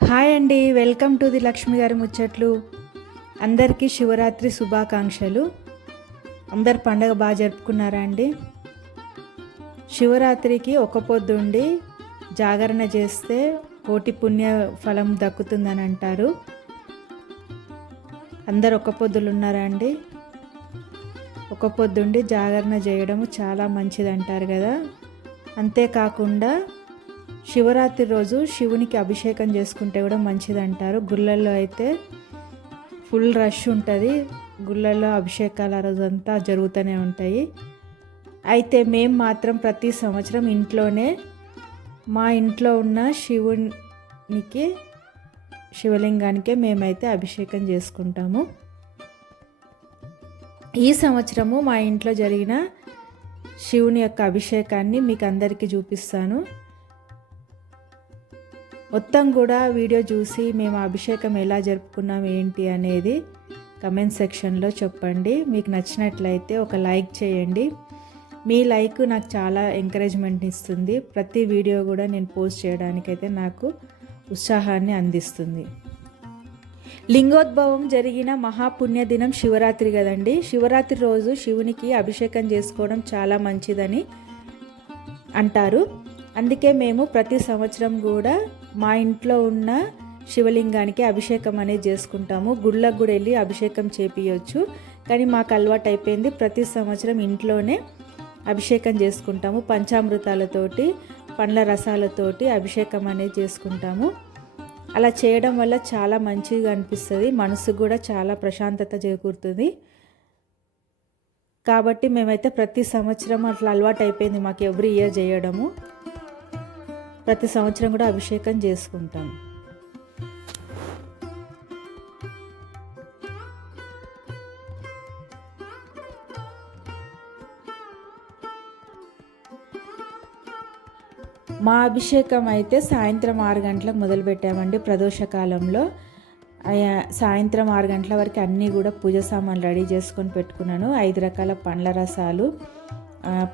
Hi అండి welcome to the Lakshmi గారి ముచ్చట్లు. అందరికీ శివరాత్రి శుభాకాంక్షలు. అందరు పండగ బాగా జరుపుకున్నారా అండి? శివరాత్రికి ఒక పొద్దుండి జాగరణ చేస్తే కోటి పుణ్య ఫలం దక్కుతుందని అంటారు. అందరు ఒక పొద్దులు ఉన్నారా అండి? ఒక పొద్దుండి జాగరణ చేయడం చాలా మంచిది అంటారు కదా. అంతేకాకుండా శివరాత్రి రోజు శివునికి అభిషేకం చేసుకుంటే కూడా మంచిది అంటారు గుళ్ళల్లో అయితే ఫుల్ రష్ ఉంటుంది. గుళ్ళల్లో అభిషేకాలు ఆ రోజంతా జరుగుతూనే ఉంటాయి. అయితే మేము మాత్రం ప్రతి సంవత్సరం ఇంట్లోనే మా ఇంట్లో ఉన్న శివునికి శివలింగానికే మేమైతే అభిషేకం చేసుకుంటాము. ఈ సంవత్సరము మా ఇంట్లో జరిగిన శివుని యొక్క అభిషేకాన్ని మీకు అందరికీ చూపిస్తాను. మొత్తం కూడా వీడియో చూసి మేము అభిషేకం ఎలా జరుపుకున్నాం ఏంటి అనేది కమెంట్ సెక్షన్లో చెప్పండి. మీకు నచ్చినట్లయితే ఒక లైక్ చేయండి. మీ లైక్ నాకు చాలా ఎంకరేజ్మెంట్ ఇస్తుంది. ప్రతి వీడియో కూడా నేను పోస్ట్ చేయడానికైతే నాకు ఉత్సాహాన్ని అందిస్తుంది. లింగోద్భవం జరిగిన మహాపుణ్యదినం శివరాత్రి కదండి. శివరాత్రి రోజు శివునికి అభిషేకం చేసుకోవడం చాలా మంచిదని అంటారు. అందుకే మేము ప్రతి సంవత్సరం కూడా మా ఇంట్లో ఉన్న శివలింగానికి అభిషేకం అనేది చేసుకుంటాము. గుళ్ళకు కూడా వెళ్ళి అభిషేకం చేపియొచ్చు. కానీ మాకు అలవాటు అయిపోయింది. ప్రతి సంవత్సరం ఇంట్లోనే అభిషేకం చేసుకుంటాము. పంచామృతాలతోటి పండ్ల రసాలతోటి అభిషేకం అనేది చేసుకుంటాము. అలా చేయడం వల్ల చాలా మంచిగా అనిపిస్తుంది. మనసుకు కూడా చాలా ప్రశాంతత చేకూరుతుంది. కాబట్టి మేమైతే ప్రతి సంవత్సరం అట్లా అలవాటు అయిపోయింది మాకు ఎవ్రీ ఇయర్ చేయడము. ప్రతి సంవత్సరం కూడా అభిషేకం చేసుకుంటాం. మా అభిషేకం అయితే సాయంత్రం ఆరు గంటలకు మొదలుపెట్టామండి ప్రదోషకాలంలో సాయంత్రం ఆరు గంటల వరకు అన్నీ కూడా పూజ సామాన్లు రెడీ చేసుకొని పెట్టుకున్నాను. ఐదు రకాల పండ్ల రసాలు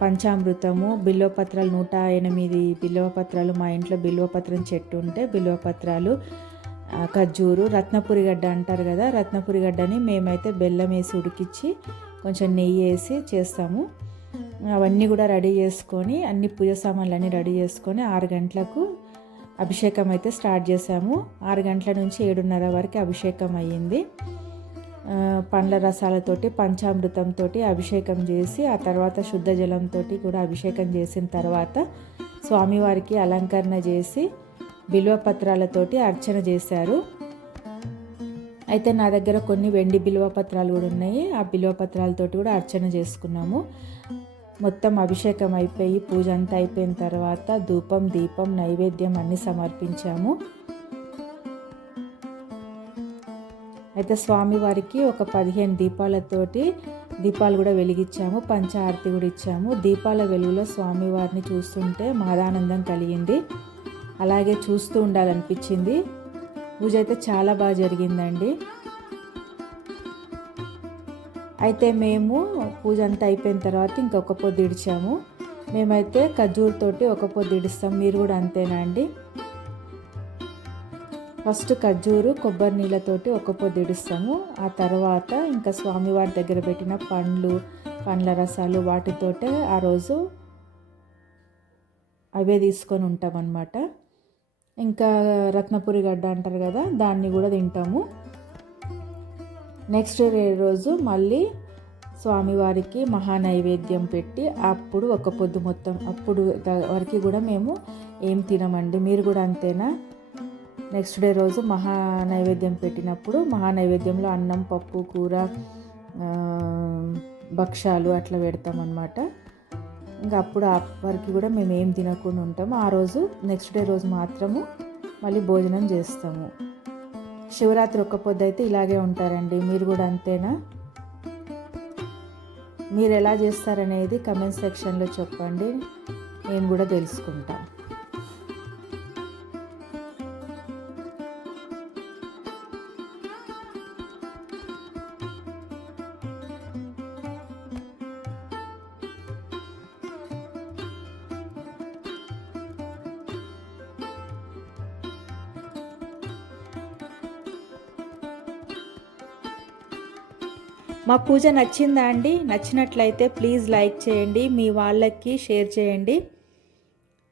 పంచామృతము బిల్వపత్రాలు నూట ఎనిమిది బిల్వపత్రాలు మా ఇంట్లో బిల్వపత్రం చెట్టు ఉంటే బిల్వపత్రాలు ఖర్జూరు రత్నపురి గడ్డ అంటారు కదా రత్నపురి గడ్డని మేమైతే బెల్లం వేసి ఉడికించి కొంచెం నెయ్యి వేసి చేస్తాము. అవన్నీ కూడా రెడీ చేసుకొని అన్ని పూజ సామాన్లు అన్నీ రెడీ చేసుకొని ఆరు గంటలకు అభిషేకం అయితే స్టార్ట్ చేసాము ఆరు గంటల నుంచి ఏడున్నర వరకు అభిషేకం అయ్యింది. పండ్ల రసాలతోటి పంచామృతంతో అభిషేకం చేసి ఆ తర్వాత శుద్ధ జలంతో కూడా అభిషేకం చేసిన తర్వాత స్వామివారికి అలంకరణ చేసి బిల్వపత్రాలతోటి అర్చన చేశారు. అయితే నా దగ్గర కొన్ని వెండి బిల్వపత్రాలు కూడా ఉన్నాయి. ఆ బిల్వపత్రాలతోటి కూడా అర్చన చేసుకున్నాము. మొత్తం అభిషేకం అయిపోయి పూజ అంతా అయిపోయిన తర్వాత ధూపం దీపం నైవేద్యం అన్నీ సమర్పించాము. అయితే స్వామివారికి ఒక పదిహేను దీపాలతోటి దీపాలు కూడా వెలిగించాము పంచారతి కూడా ఇచ్చాము. దీపాల వెలుగులో స్వామివారిని చూస్తుంటే మహదానందం కలిగింది. అలాగే చూస్తూ ఉండాలనిపించింది. పూజ అయితే చాలా బాగా జరిగిందండి. అయితే మేము పూజ అంతా అయిపోయిన తర్వాత ఇంకొక పొద్దు ఇడిచాము. మేమైతే ఖర్జూరుతోటి ఒక పొద్దు ఇడిస్తాం. మీరు కూడా అంతేనా అండి? ఫస్ట్ ఖర్జూరు కొబ్బరి నీళ్ళతోటి ఒక పొద్దుడిస్తాము ఆ తర్వాత ఇంకా స్వామివారి దగ్గర పెట్టిన పండ్లు పండ్ల రసాలు వాటితోటే ఆ రోజు అవే తీసుకొని ఉంటామన్నమాట. ఇంకా రత్నపురి గడ్డ అంటారు కదా దాన్ని కూడా తింటాము. నెక్స్ట్ రోజు మళ్ళీ స్వామివారికి మహానైవేద్యం పెట్టి అప్పుడు ఒక పొద్దు మొత్తం అప్పుడు వరకు కూడా మేము ఏం తినమండి. మీరు కూడా అంతేనా? నెక్స్ట్ డే రోజు మహా నైవేద్యం పెట్టినప్పుడు మహా నైవేద్యంలో అన్నం పప్పు కూర భక్ష్యాలు అట్లా పెడతామన్నమాట. ఇంకా అప్పుడు ఆ వరకు కూడా మేము ఏం తినకుండా ఉంటాము. ఆ రోజు నెక్స్ట్ డే రోజు మాత్రము మళ్ళీ భోజనం చేస్తాము. శివరాత్రి ఒక్క పొద్దు అయితే ఇలాగే ఉంటారండి. మీరు కూడా అంతేనా? మీరు ఎలా చేస్తారనేది కమెంట్ సెక్షన్లో చెప్పండి. నేను కూడా తెలుసుకుంటాను. మా పూజ నచ్చిందా అండి? నచ్చినట్లయితే ప్లీజ్ లైక్ చేయండి మీ వాళ్ళకి షేర్ చేయండి.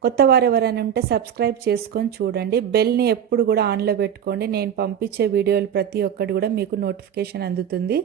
కొత్త వారు ఎవరైనా ఉంటే సబ్స్క్రైబ్ చేసుకొని చూడండి. బెల్ని ఎప్పుడు కూడా ఆన్లో పెట్టుకోండి. నేను పంపించే వీడియోలు ప్రతి ఒక్కటి కూడా మీకు నోటిఫికేషన్ అందుతుంది.